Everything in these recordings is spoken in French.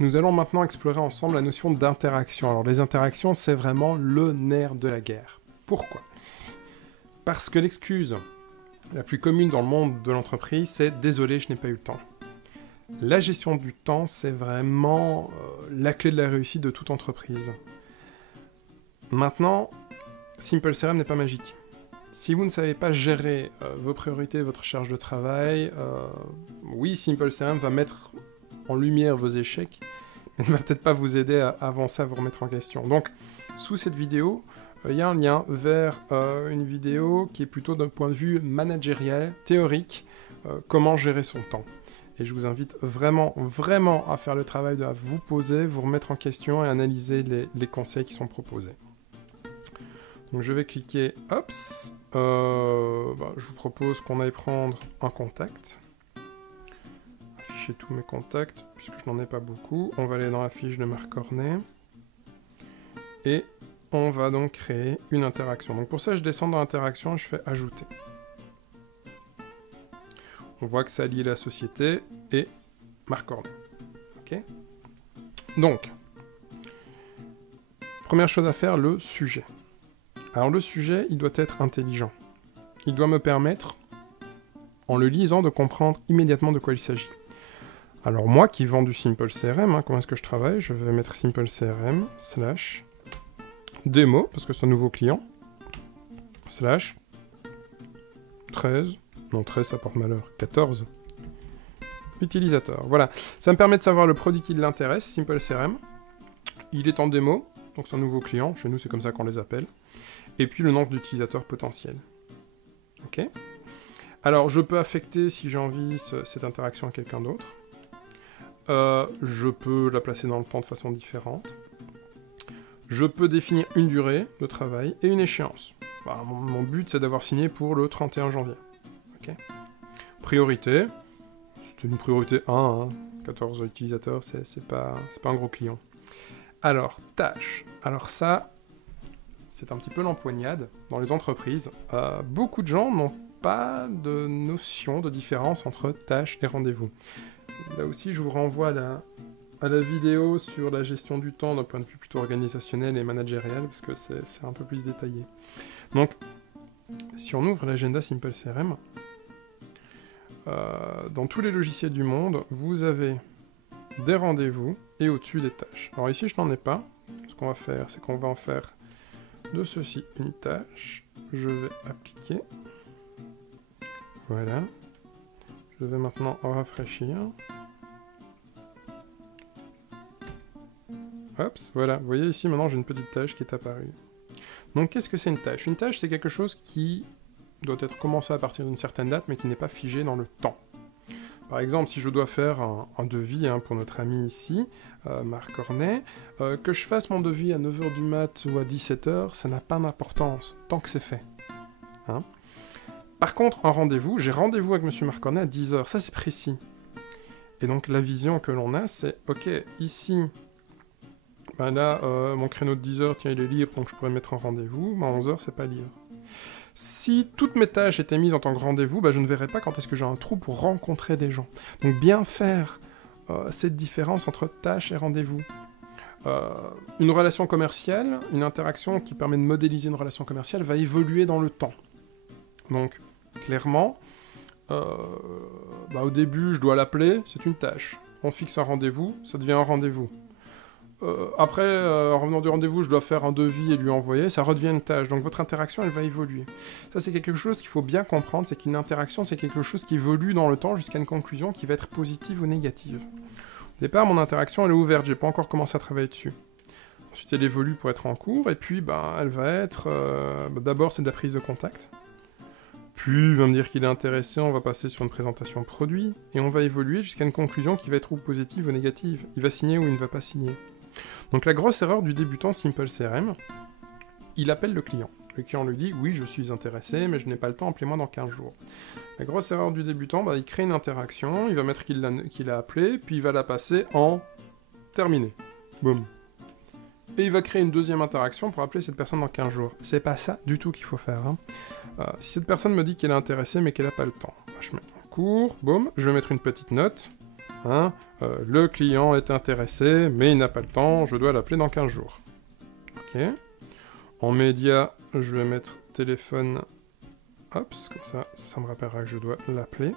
Nous allons maintenant explorer ensemble la notion d'interaction. Alors les interactions, c'est vraiment le nerf de la guerre. Pourquoi? Parce que l'excuse la plus commune dans le monde de l'entreprise, c'est « désolé, je n'ai pas eu le temps ». La gestion du temps, c'est vraiment la clé de la réussite de toute entreprise. Maintenant, Simple CRM n'est pas magique. Si vous ne savez pas gérer vos priorités, votre charge de travail, oui, Simple CRM va mettre en lumière vos échecs, mais ne va peut-être pas vous aider à avancer, à vous remettre en question. Donc, sous cette vidéo, il y a un lien vers une vidéo qui est plutôt d'un point de vue managérial, théorique, comment gérer son temps. Et je vous invite vraiment, vraiment à faire le travail de vous poser, vous remettre en question et analyser les conseils qui sont proposés. Donc je vais cliquer, Ops, je vous propose qu'on aille prendre un contact. Afficher tous mes contacts, puisque je n'en ai pas beaucoup. On va aller dans la fiche de Marc Cornet. Et on va donc créer une interaction. Donc pour ça, je descends dans l'interaction et je fais Ajouter. On voit que ça lie la société et Marc Cornet. Ok. Donc, première chose à faire, le sujet. Alors le sujet, il doit être intelligent. Il doit me permettre, en le lisant, de comprendre immédiatement de quoi il s'agit. Alors moi qui vends du Simple CRM, comment est-ce que je travaille? Je vais mettre Simple CRM / démo, parce que c'est un nouveau client, / 13, non 13 ça porte malheur, 14, utilisateur. Voilà, ça me permet de savoir le produit qui l'intéresse, Simple CRM. Il est en démo, donc c'est un nouveau client, chez nous c'est comme ça qu'on les appelle. Et puis le nombre d'utilisateurs potentiels. Ok. Alors je peux affecter, si j'ai envie, cette interaction à quelqu'un d'autre. Je peux la placer dans le temps de façon différente. Je peux définir une durée de travail et une échéance. Bah, mon but, c'est d'avoir signé pour le 31 janvier. Okay. Priorité, c'est une priorité 1, hein. 14 utilisateurs, c'est pas un gros client. Alors, tâches. Alors ça, c'est un petit peu l'empoignade dans les entreprises. Beaucoup de gens n'ont pas de notion de différence entre tâches et rendez-vous. Là aussi, je vous renvoie à la vidéo sur la gestion du temps d'un point de vue plutôt organisationnel et managérial, parce que c'est un peu plus détaillé. Donc, si on ouvre l'agenda Simple CRM, dans tous les logiciels du monde, vous avez des rendez-vous et au-dessus des tâches. Alors ici, je n'en ai pas. Ce qu'on va faire, c'est qu'on va en faire de ceci une tâche. Je vais appliquer. Voilà. Je vais maintenant rafraîchir. Hop, voilà. Vous voyez ici, maintenant, j'ai une petite tâche qui est apparue. Donc, qu'est-ce que c'est une tâche? Une tâche, c'est quelque chose qui doit être commencé à partir d'une certaine date, mais qui n'est pas figé dans le temps. Par exemple, si je dois faire un devis pour notre ami ici, Marc Cornet, que je fasse mon devis à 9h du mat ou à 17h, ça n'a pas d'importance, tant que c'est fait. Hein? Par contre, un rendez-vous, j'ai rendez-vous avec monsieur Marc Cornet à 10h, ça c'est précis. Et donc la vision que l'on a, c'est, ok, ici, ben là, mon créneau de 10h, tiens, il est libre, donc je pourrais mettre un rendez-vous, mais à 11h, c'est pas libre. Si toutes mes tâches étaient mises en tant que rendez-vous, je ne verrais pas quand est-ce que j'ai un trou pour rencontrer des gens. Donc bien faire cette différence entre tâches et rendez-vous. Une relation commerciale, une interaction qui permet de modéliser une relation commerciale va évoluer dans le temps. Donc clairement, au début je dois l'appeler, c'est une tâche. On fixe un rendez-vous, ça devient un rendez-vous. Après, en revenant du rendez-vous, je dois faire un devis et lui envoyer, ça redevient une tâche. Donc votre interaction, elle va évoluer. Ça, c'est quelque chose qu'il faut bien comprendre, c'est qu'une interaction, c'est quelque chose qui évolue dans le temps jusqu'à une conclusion qui va être positive ou négative. Au départ, mon interaction, elle est ouverte, j'ai pas encore commencé à travailler dessus. Ensuite, elle évolue pour être en cours, et puis, elle va être... d'abord, c'est de la prise de contact. Puis, il va me dire qu'il est intéressé, on va passer sur une présentation produit, et on va évoluer jusqu'à une conclusion qui va être ou positive ou négative. Il va signer ou il ne va pas signer. Donc la grosse erreur du débutant Simple CRM, il appelle le client. Le client lui dit « Oui, je suis intéressé, mais je n'ai pas le temps, appelez-moi dans 15 jours. » La grosse erreur du débutant, il crée une interaction, il va mettre qu'il a appelé, puis il va la passer en « terminé ». Boum. Et il va créer une deuxième interaction pour appeler cette personne dans 15 jours. C'est pas ça du tout qu'il faut faire. Si cette personne me dit qu'elle est intéressée, mais qu'elle n'a pas le temps, je mets en cours, boum, je vais mettre une petite note. Hein, le client est intéressé, mais il n'a pas le temps, je dois l'appeler dans 15 jours. Ok. En média, je vais mettre téléphone, hop, comme ça me rappellera que je dois l'appeler.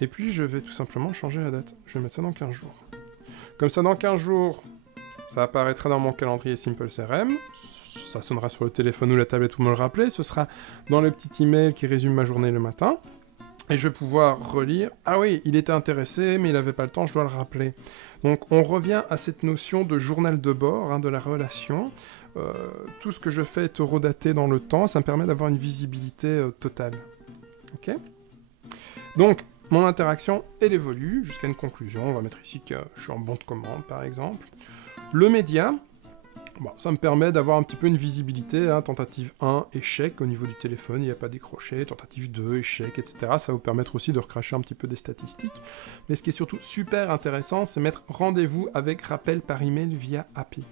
Et puis je vais tout simplement changer la date. Je vais mettre ça dans 15 jours. Comme ça, dans 15 jours, ça apparaîtra dans mon calendrier Simple CRM. Ça sonnera sur le téléphone ou la tablette pour me le rappeler. Ce sera dans le petit email qui résume ma journée le matin. Et je vais pouvoir relire. Ah oui, il était intéressé, mais il n'avait pas le temps, je dois le rappeler. Donc on revient à cette notion de journal de bord, hein, de la relation. Tout ce que je fais est eurodaté dans le temps, ça me permet d'avoir une visibilité totale. Ok ? Donc, mon interaction, elle évolue jusqu'à une conclusion. On va mettre ici que je suis en bon de commande, par exemple. Le média, bon, ça me permet d'avoir un petit peu une visibilité. Hein, tentative 1, échec au niveau du téléphone, il n'y a pas décroché. Tentative 2, échec, etc. Ça va vous permettre aussi de recracher un petit peu des statistiques. Mais ce qui est surtout super intéressant, c'est mettre rendez-vous avec rappel par email via API.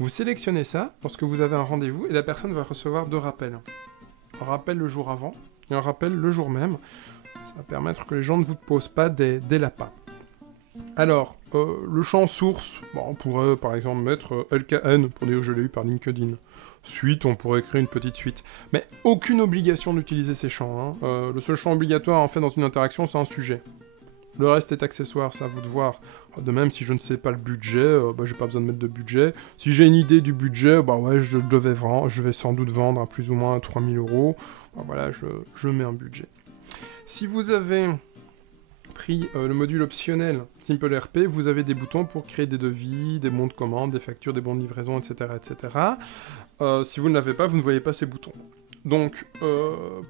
Vous sélectionnez ça lorsque vous avez un rendez-vous et la personne va recevoir 2 rappels. Un rappel le jour avant et un rappel le jour même. Ça va permettre que les gens ne vous posent pas des lapins. Alors, le champ source, bon, on pourrait par exemple mettre LKN pour dire que je l'ai eu par LinkedIn. Suite, on pourrait créer une petite suite. Mais aucune obligation d'utiliser ces champs. Hein. Le seul champ obligatoire en fait dans une interaction, c'est un sujet. Le reste est accessoire, c'est à vous de voir. De même, si je ne sais pas le budget, j'ai pas besoin de mettre de budget. Si j'ai une idée du budget, ouais, je vais sans doute vendre à plus ou moins 3000 €. Voilà, je mets un budget. Si vous avez pris le module optionnel Simple RP, vous avez des boutons pour créer des devis, des bons de commande, des factures, des bons de livraison, etc. etc. Si vous ne l'avez pas, vous ne voyez pas ces boutons. Donc,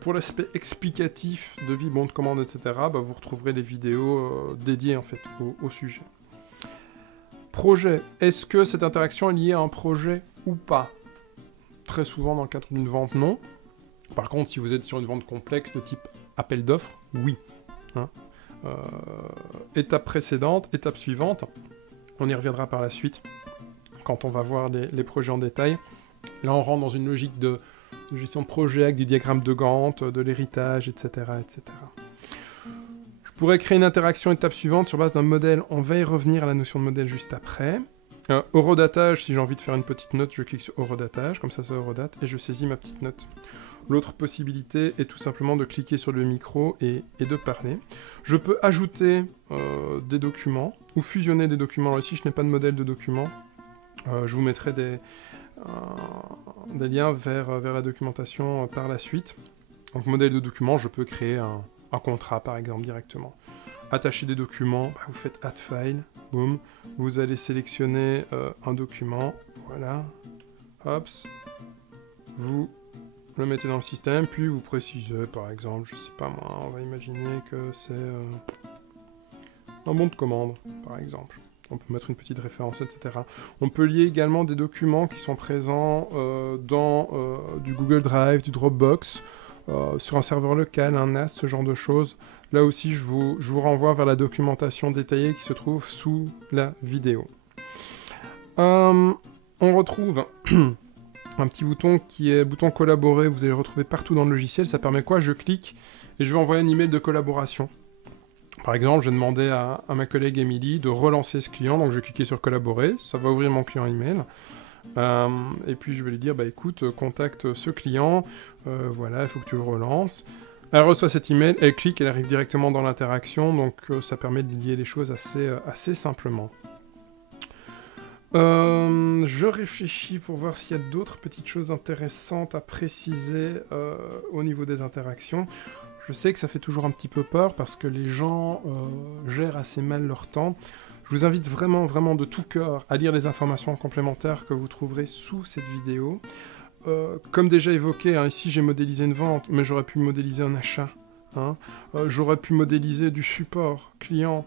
pour l'aspect explicatif, devis, bon de commande, etc., vous retrouverez les vidéos dédiées en fait au sujet. Projet. Est-ce que cette interaction est liée à un projet ou pas? Très souvent, dans le cadre d'une vente, non. Par contre, si vous êtes sur une vente complexe de type appel d'offres, oui. Hein. Étape précédente, étape suivante, on y reviendra par la suite, quand on va voir les projets en détail. Là, on rentre dans une logique de gestion de projet avec du diagramme de Gantt, de l'héritage, etc., etc. Je pourrais créer une interaction étape suivante sur base d'un modèle. On va y revenir à la notion de modèle juste après. Horodatage, si j'ai envie de faire une petite note, je clique sur horodatage, comme ça eurodate, et je saisis ma petite note. L'autre possibilité est tout simplement de cliquer sur le micro et de parler. Je peux ajouter des documents, ou fusionner des documents. Alors ici, je n'ai pas de modèle de document. Je vous mettrai des liens vers la documentation par la suite. Donc modèle de document, je peux créer un contrat par exemple directement. Attacher des documents, vous faites Add File, boum, vous allez sélectionner un document, voilà, hop, vous le mettez dans le système, puis vous précisez par exemple, je sais pas moi, on va imaginer que c'est un bon de commande par exemple. On peut mettre une petite référence, etc. On peut lier également des documents qui sont présents dans du Google Drive, du Dropbox, sur un serveur local, un NAS, ce genre de choses. Là aussi, je vous renvoie vers la documentation détaillée qui se trouve sous la vidéo. On retrouve un petit bouton qui est bouton collaborer. Vous allez le retrouver partout dans le logiciel. Ça permet quoi? Je clique et je vais envoyer un email de collaboration. Par exemple, je vais demander à ma collègue Émilie de relancer ce client, donc je vais cliquer sur collaborer, ça va ouvrir mon client email, et puis je vais lui dire, écoute, contacte ce client, voilà, il faut que tu le relances. Elle reçoit cet email, elle clique, elle arrive directement dans l'interaction, donc ça permet de lier les choses assez simplement. Je réfléchis pour voir s'il y a d'autres petites choses intéressantes à préciser au niveau des interactions. Je sais que ça fait toujours un petit peu peur parce que les gens gèrent assez mal leur temps. Je vous invite vraiment, vraiment de tout cœur à lire les informations complémentaires que vous trouverez sous cette vidéo. Comme déjà évoqué, hein, ici j'ai modélisé une vente, mais j'aurais pu modéliser un achat. Hein. J'aurais pu modéliser du support client,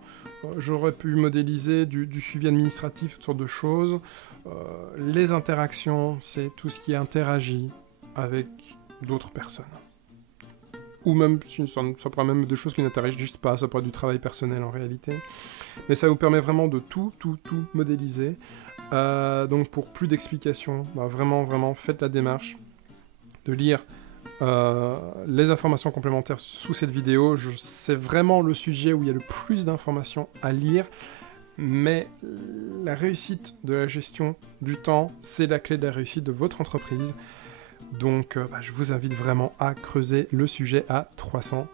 j'aurais pu modéliser du suivi administratif, toutes sortes de choses. Les interactions, c'est tout ce qui interagit avec d'autres personnes. Ou même, ça pourrait même être des choses qui n'interagissent pas, ça pourrait être du travail personnel en réalité. Mais ça vous permet vraiment de tout modéliser. Donc pour plus d'explications, vraiment, faites la démarche de lire les informations complémentaires sous cette vidéo. C'est vraiment le sujet où il y a le plus d'informations à lire, mais la réussite de la gestion du temps, c'est la clé de la réussite de votre entreprise. Donc je vous invite vraiment à creuser le sujet à 300%.